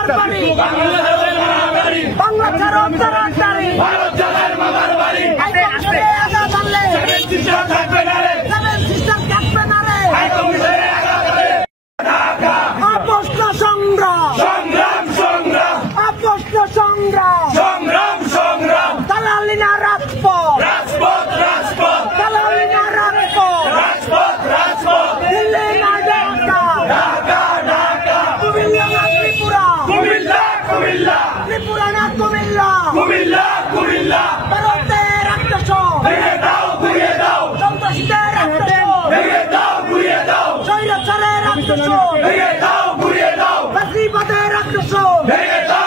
মামার বাড়ি বাংলা ছাড়ো তাড়াতাড়ি ভারত যাদের মামার বাড়ি থাকবে না রে অপস্ত সংগ্রাম সংগ্রাম সংগ্রাম অপস্ত সংগ্রাম সংগ্রাম সংগ্রাম দালালিনা রাজপথ রাজপথ রাজপথ দালালিনা রাজপথ রাজপথ রাজপথ দিল্লি না ঢাকা ঢাকা ঢাকা কুমিল্লা না ত্রিপুরা কুমিল্লা কুমিল্লা ত্রিপুরা না কুমিল্লা কুমিল্লা কুমিল্লা ভারতের আগ্রাসন ভেঙে দাও ঘুরিয়ে দাও সন্ত্রাসীদের আগ্রাসন ভেঙে দাও ঘুরিয়ে দাও স্বৈরাচারের আগ্রাসন ভেঙে দাও ঘুরিয়ে দাও ফাঁসিবাদের আগ্রাসন ভেঙে দাও